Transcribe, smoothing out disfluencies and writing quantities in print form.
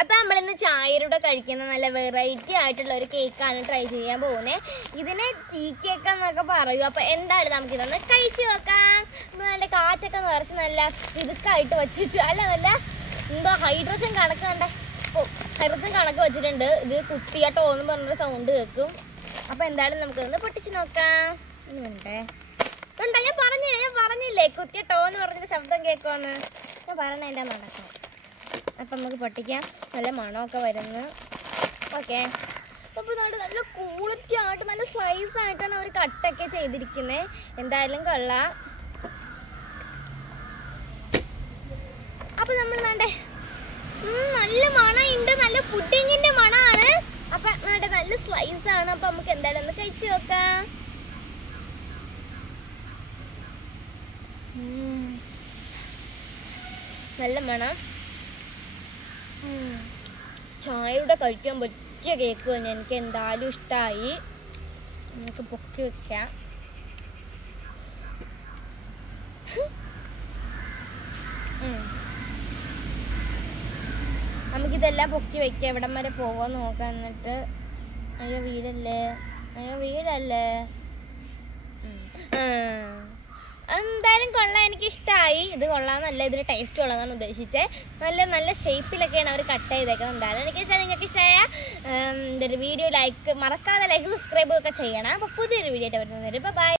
അപ്പൊ നമ്മളിന്ന് ചായയുടെ കഴിക്കുന്ന നല്ല വെറൈറ്റി ആയിട്ടുള്ള ഒരു കേക്കാണ് ട്രൈ ചെയ്യാൻ പോകുന്നത്. ഇതിനെ ടീ കേക്ക് എന്നൊക്കെ പറയും. അപ്പൊ എന്തായാലും നമുക്ക് ഇതൊന്ന് കഴിച്ചു നോക്കാം. നല്ല കാറ്റൊക്കെ നിറച്ച് നല്ല ഇതുക്കായിട്ട് വെച്ചിട്ട് അല്ല നല്ല എന്താ ഹൈഡ്രജൻ കണക്ക് കണ്ടേ. ഹൈഡ്രജൻ കണക്ക് വെച്ചിട്ടുണ്ട്. ഇത് കുത്തിയാട്ടോ എന്ന് പറഞ്ഞൊരു സൗണ്ട് കേൾക്കും. അപ്പൊ എന്തായാലും നമുക്കിതൊന്ന് പൊട്ടിച്ച് നോക്കാം. ഇനിയുണ്ടേ കണ്ടാ ഞാൻ പറഞ്ഞില്ലേ കുത്തിയാട്ടോ എന്ന് പറഞ്ഞൊരു ശബ്ദം കേൾക്കുമെന്ന്. ഞാൻ പറഞ്ഞ എൻ്റെ നടക്കാം. അപ്പം നമുക്ക് പൊട്ടിക്കാം. നല്ല മണമൊക്കെ വരുന്നു. ഓക്കെ, അപ്പോൾ ഇതുകൊണ്ട് നല്ല ക്വാളിറ്റി ആയിട്ട് നല്ല സൈസായിട്ടാണ് അവർ കട്ടൊക്കെ ചെയ്തിരിക്കുന്നത്. എന്തായാലും കൊള്ളാം. അപ്പം നമ്മൾ വേണ്ടേ നല്ല മണമുണ്ട്. നല്ല പുഡിങ്ങിൻ്റെ മണമാണ്. അപ്പം വേണ്ടേ നല്ല സ്ലൈസാണ്. അപ്പം നമുക്ക് എന്തായാലും ഒന്ന് കഴിച്ച് നോക്കാം. നല്ല മണം. ചായയുടെ കഴിക്കാൻ പറ്റിയ കേക്ക് തന്നെ. എനിക്ക് എന്തായാലും ഇഷ്ടമായി. നമുക്ക് പൊക്കി വെക്കാം. നമുക്കിതെല്ലാം പൊക്കി വെക്കാം. എവിടം വരെ പോകാൻ നോക്കാം. എന്നിട്ട് അയ്യോ വീടല്ലേ എന്തായാലും കൊള്ളാം. എനിക്കിഷ്ടമായി. ഇത് കൊള്ളാമെന്നല്ല, ഇതിന് ടേസ്റ്റ് കൊള്ളാമെന്നാണ് ഉദ്ദേശിച്ചത്. നല്ല ഷേപ്പിലൊക്കെയാണ് അവർ കട്ട് ചെയ്തേക്കുന്നത്. എന്തായാലും എനിക്കിഷ്ടമായി. നിങ്ങൾക്ക് ഇഷ്ടമായ ഇതൊരു വീഡിയോ മറക്കാതെ ലൈക്ക് സബ്സ്ക്രൈബ് ഒക്കെ ചെയ്യണം. അപ്പോൾ പുതിയൊരു വീഡിയോ ആയിട്ട് വരുന്നത്. ബൈ.